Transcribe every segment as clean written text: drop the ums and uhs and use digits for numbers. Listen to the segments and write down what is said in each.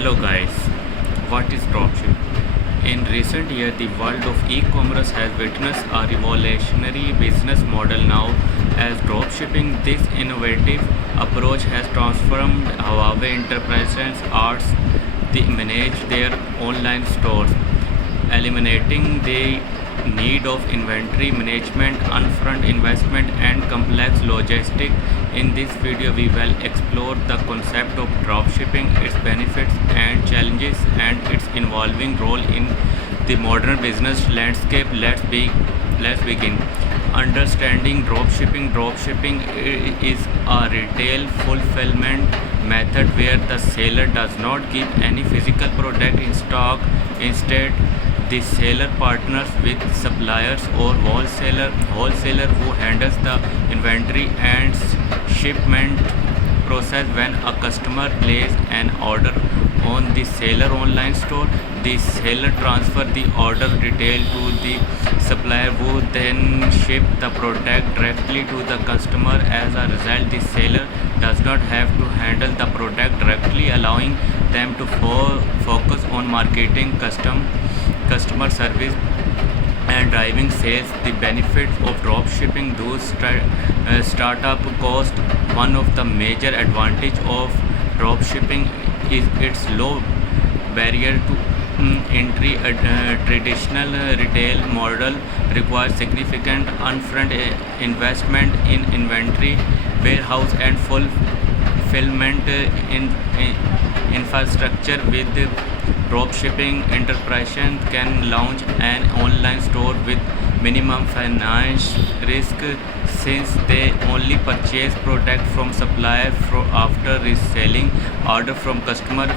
Hello guys, what is dropshipping? In recent years, the world of e-commerce has witnessed a revolutionary business model now as dropshipping. This innovative approach has transformed how enterprises arts they manage their online stores, eliminating the need of inventory management, upfront investment, and complex logistics. In this video, we will explore the concept of dropshipping, its benefits and challenges, and its evolving role in the modern business landscape. Let's begin. Understanding dropshipping. Dropshipping is a retail fulfillment method where the seller does not keep any physical product in stock. Instead, the seller partners with suppliers or wholesaler who handles the inventory and shipment process. When a customer places an order on the seller online store, the seller transfer the order detail to the supplier who then ship the product directly to the customer. As a result, the seller does not have to handle the product directly, allowing them to focus on marketing, customer service, and driving sales. The benefits of dropshipping: those startup cost. One of the major advantage of dropshipping is its low barrier to entry. A traditional retail model requires significant upfront investment in inventory, warehouse, and fulfillment infrastructure. With dropshipping, enterprises can launch an online store with minimum finance risk, since they only purchase product from supplier after reselling order from customer.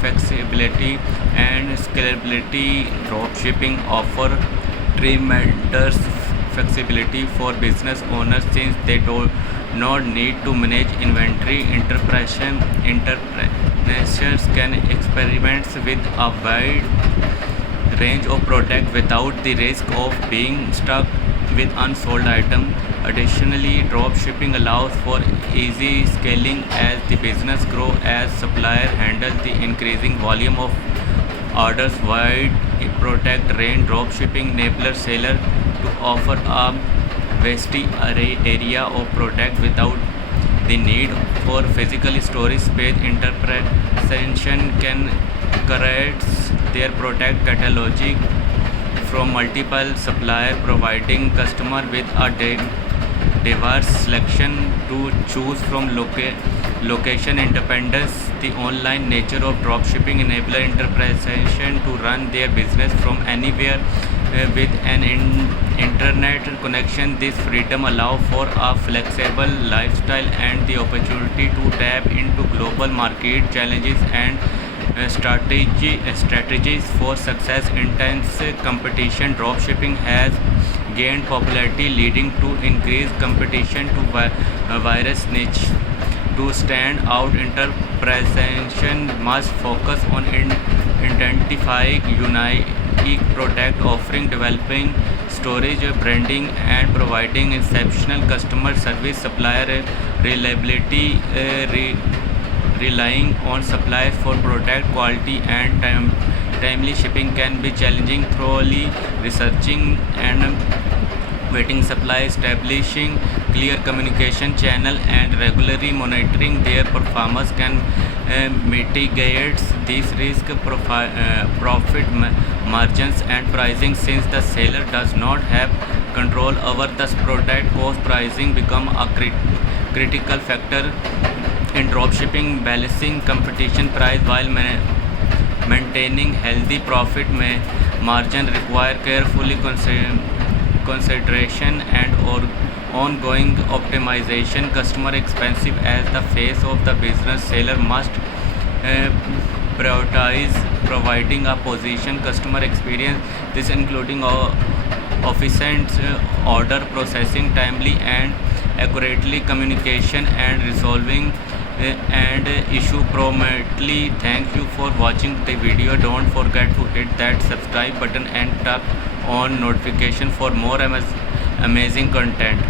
Flexibility and scalability. Dropshipping offer tremendous flexibility for business owners since they do not need to manage inventory. Entrepreneurs can experiment with a wide range of products without the risk of being stuck with unsold items. Additionally, dropshipping allows for easy scaling as the business grows. As supplier handle the increasing volume of orders wide product range. Dropshipping enables seller to offer a vast area of product without the need for physical storage space. Enterprises can curate their product catalog from multiple suppliers, providing customer with a diverse selection to choose from. Location independence. The online nature of dropshipping enables enterprises to run their business from anywhere with an internet connection. This freedom allows for a flexible lifestyle and the opportunity to tap into global market challenges and strategies for success. Intense competition. Dropshipping has gained popularity, leading to increased competition to various niche. To stand out, enterprises must focus on identifying unique product offering, developing storage, branding, and providing exceptional customer service. Supplier reliability. Relying on suppliers for product quality and timely shipping can be challenging. Thoroughly researching and vetting supply, establishing clear communication channel, and regularly monitoring their performance can mitigate these risks. Profit margins and pricing. Since the seller does not have control over the product cost, pricing become a critical factor in dropshipping. Balancing competition price while maintaining healthy profit margin require carefully consideration and ongoing optimization. Customer expensive. As the face of the business, seller must prioritize providing a position customer experience. This including efficient order processing, timely and accurately communication, and resolving and issue promptly. Thank you for watching the video. Don't forget to hit that subscribe button and tap on notification for more amazing content.